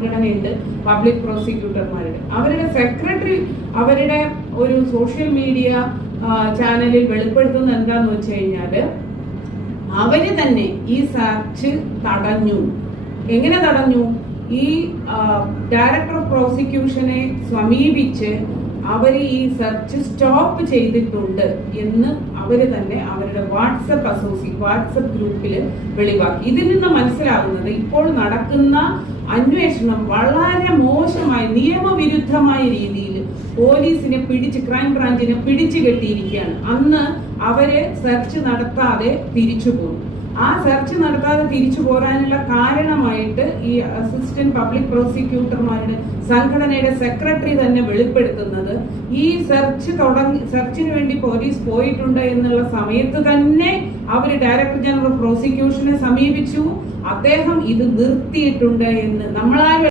സംഘടനയുണ്ട് public പ്രോസിക്യൂട്ടർമാരുടെ. അവരുടെ secretary അവരുടെ ഒരു സോഷ്യൽ മീഡിയ ചാനലിൽ വെളിപ്പെടുത്തുന്നത് എന്താന്ന് വെച്ച് കഴിഞ്ഞാല് അവര് തന്നെ ഈ സെർച്ച് തടഞ്ഞു. എങ്ങനെ തടഞ്ഞു? ഈ ഡയറക്ടർ ഓഫ് പ്രോസിക്യൂഷനെ സമീപിച്ച് അവര് ഈ സെർച്ച് സ്റ്റോപ്പ് ചെയ്തിട്ടുണ്ട് എന്ന് അവര് തന്നെ അവരുടെ വാട്സപ്പ് ഗ്രൂപ്പിൽ വെളിവാക്കി. ഇതിൽ നിന്ന് മനസ്സിലാകുന്നത് ഇപ്പോൾ നടക്കുന്ന അന്വേഷണം വളരെ മോശമായ നിയമവിരുദ്ധമായ രീതിയിൽ പോലീസിനെ ക്രൈം ബ്രാഞ്ചിനെ പിടിച്ചു കെട്ടിയിരിക്കുകയാണ്. അന്ന് അവര് സെർച്ച് നടത്താതെ തിരിച്ചു പോന്നു. ആ സെർച്ച് നടത്താതെ തിരിച്ചു പോരാനുള്ള കാരണമായിട്ട് ഈ അസിസ്റ്റന്റ് പബ്ലിക് പ്രോസിക്യൂട്ടർമാരുടെ സംഘടനയുടെ സെക്രട്ടറി തന്നെ വെളിപ്പെടുത്തുന്നത് ഈ സെർച്ചിന് വേണ്ടി പോലീസ് പോയിട്ടുണ്ട് എന്നുള്ള സമയത്ത് തന്നെ അവര് ഡയറക്ടർ ജനറൽ ഓഫ് പ്രോസിക്യൂഷനെ സമീപിച്ചു. അദ്ദേഹം ഇത് നിർത്തിയിട്ടുണ്ട് എന്ന് നമ്മളാരും